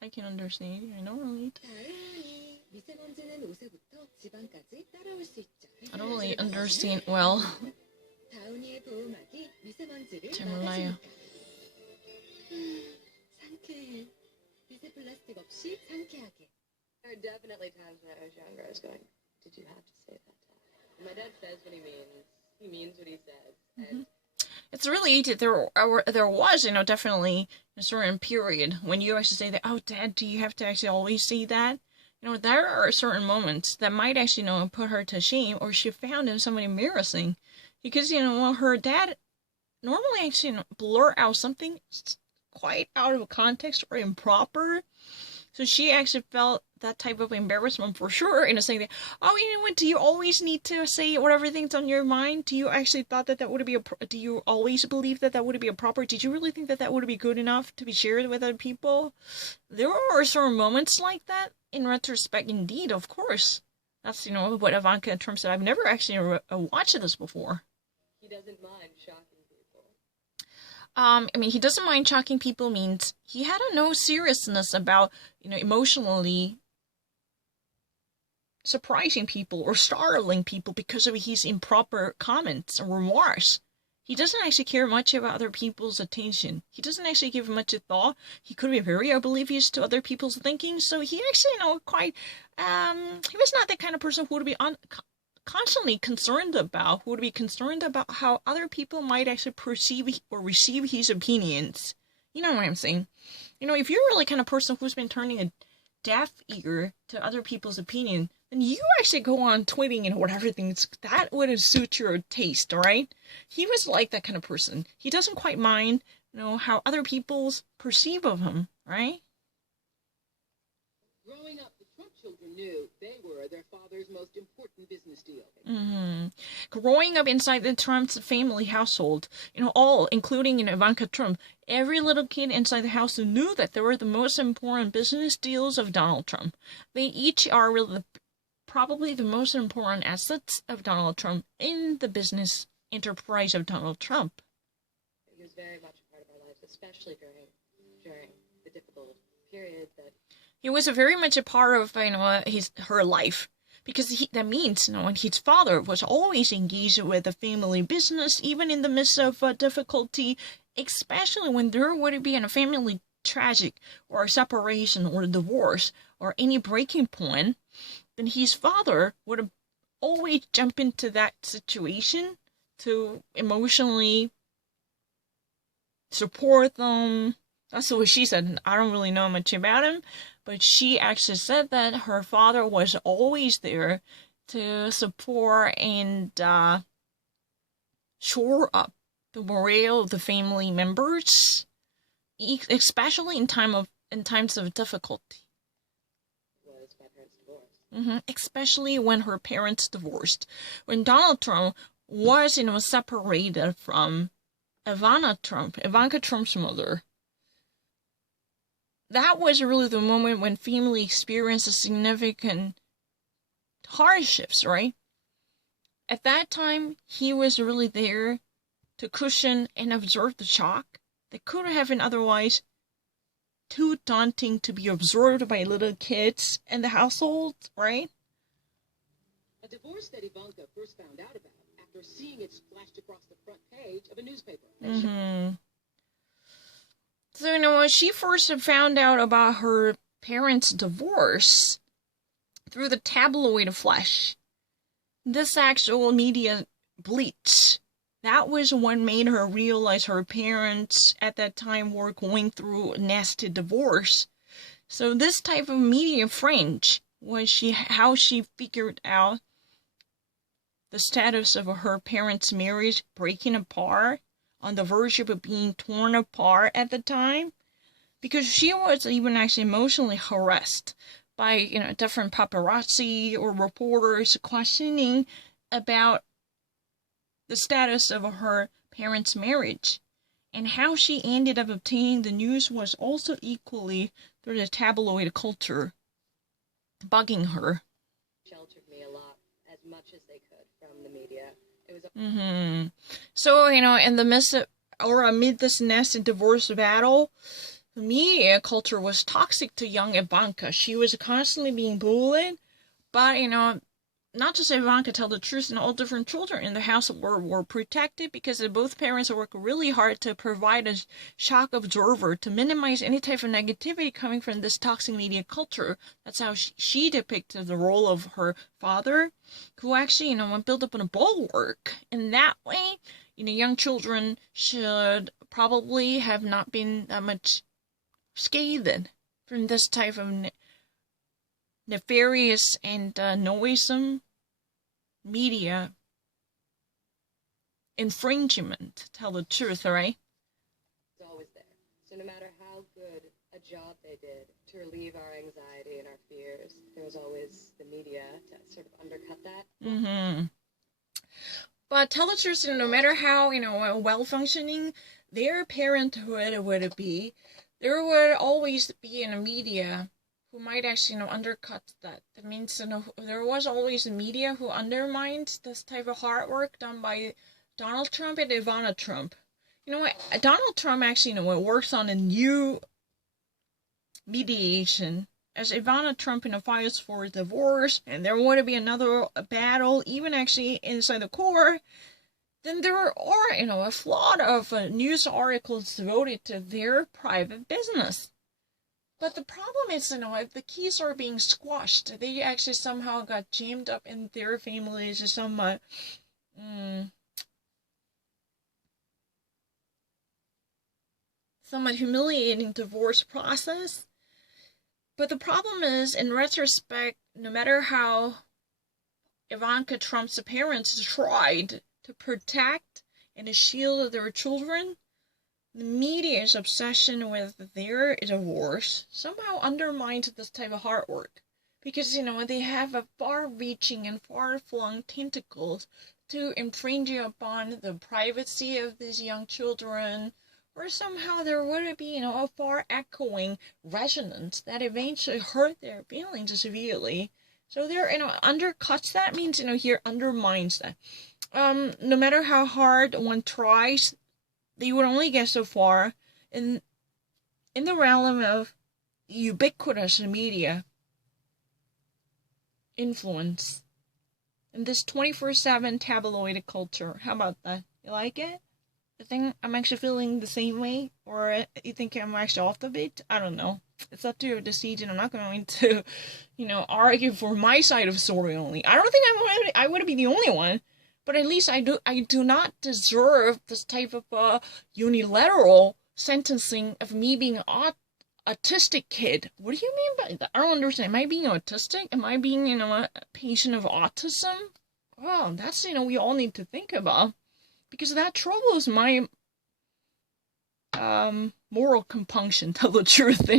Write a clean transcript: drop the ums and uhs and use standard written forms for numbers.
I can understand. I don't really. 미세먼지는 옷에부터 지방까지 따라올 수 있죠. I don't really understand well. 다우니의 보호막이 미세먼지를 잘 몰라요. 막아주니까. 상쾌해. 미세 플라스틱 없이 상쾌하게. There are definitely times when I was younger I was going, did you have to say that? My dad says what he means what he says. And It's really there was definitely a certain period when you actually say that, oh Dad, do you have to actually always say that? There are certain moments that might actually put her to shame, or she found it somewhat embarrassing, because her dad normally actually blur out something quite out of context or improper. So she actually felt that type of embarrassment for sure, in saying that, oh, you know what, do you always need to say whatever thing's on your mind? Do you actually thought that would be do you always believe that would be a proper, did you really think that would be good enough to be shared with other people? There are certain moments like that, in retrospect, indeed, of course. That's, what Ivanka Trump said. I've never actually watched this before. he doesn't mind shocking people. He doesn't mind shocking people means he had no seriousness about, emotionally surprising people or startling people because of his improper comments and remarks. He doesn't actually care much about other people's attention. He doesn't actually give much a thought. He could be very oblivious to other people's thinking, so he actually, he was not the kind of person who would be constantly concerned about, how other people might actually perceive or receive his opinions. You know what I'm saying? If you're really kind of person who's been turning a deaf ear to other people's opinion, then you actually go on tweeting and whatever things that would suit your taste, alright? He was like that kind of person. He doesn't quite mind, how other people's perceive of him, right? Growing up, the Trump children knew they were their father's most important business deal. Growing up inside the Trump family household, all, including Ivanka Trump, every little kid inside the house knew that they were the most important business deals of Donald Trump. They each are really probably the most important assets of Donald Trump in the business enterprise of Donald Trump. He was very much a part of our lives, especially during the difficult period that he was very much a part of her life, because that means his father was always engaged with the family business, even in the midst of difficulty, especially when there would be a family tragic or a separation or a divorce or any breaking point. Then his father would always jump into that situation to emotionally support them. That's what she said. I don't really know much about him, but she actually said that her father was always there to support and shore up the morale of the family members, especially in times of difficulty. was my parents' divorce. Especially when her parents divorced. When Donald Trump was, separated from Ivanka Trump's mother, that was really the moment when family experienced significant hardships, right? At that time, he was really there to cushion and observe the shock that could have been otherwise too daunting to be absorbed by little kids in the household, right? A divorce that Ivanka first found out about after seeing it splashed across the front page of a newspaper. So, she first found out about her parents' divorce through the tabloid flesh. This actual media bleach, that was what made her realize her parents at that time were going through a nasty divorce. So this type of media fringe was how she figured out the status of her parents' marriage breaking apart, on the verge of being torn apart at the time, because she was even actually emotionally harassed by different paparazzi or reporters questioning about the status of her parents' marriage. And how she ended up obtaining the news was also equally through the tabloid culture bugging her. Sheltered me a lot, as much as they could from the media. It was So, in the midst of, or amid this nasty divorce battle, the media culture was toxic to young Ivanka. She was constantly being bullied, but, not just Ivanka, tell the truth, and all different children in the house were protected because both parents worked really hard to provide a shock absorber to minimize any type of negativity coming from this toxic media culture. That's how she depicted the role of her father, who actually, built up in a bulwark. In that way, young children should probably have not been that much scathed from this type of nefarious and noisome media infringement, to tell the truth, right? It's always there. So no matter how good a job they did to relieve our anxiety and our fears, there was always the media to sort of undercut that. But tell the truth, no matter how, well-functioning their parenthood would be, there would always be in the media who might actually, undercut that. That means, there was always a media who undermined this type of hard work done by Donald Trump and Ivana Trump. Donald Trump actually, works on a new mediation as Ivana Trump, files for divorce, and there would be another battle, even actually inside the court. Then there are, a flood of news articles devoted to their private business. But the problem is, if the keys are being squashed, they actually somehow got jammed up in their families, somewhat humiliating divorce process. But the problem is, in retrospect, no matter how Ivanka Trump's parents tried to protect and shield their children, the media's obsession with their divorce somehow undermined this type of hard work. Because, they have a far-reaching and far-flung tentacles to infringe upon the privacy of these young children, or somehow there would be, a far-echoing resonance that eventually hurt their feelings severely. So there, undercuts that, means, here undermines that. No matter how hard one tries, they would only get so far in the realm of ubiquitous media influence in this 24/7 tabloid culture. How about that? You like it? You think I'm actually feeling the same way? Or you think I'm actually off the beat? I don't know. It's up to your decision. I'm not going to, argue for my side of the story only. I don't think I would be the only one. But at least I do not deserve this type of unilateral sentencing of me being an autistic kid. What do you mean by that? I don't understand. Am I being autistic? Am I being, a patient of autism? Well, that's, we all need to think about. Because that troubles my moral compunction, tell the truth,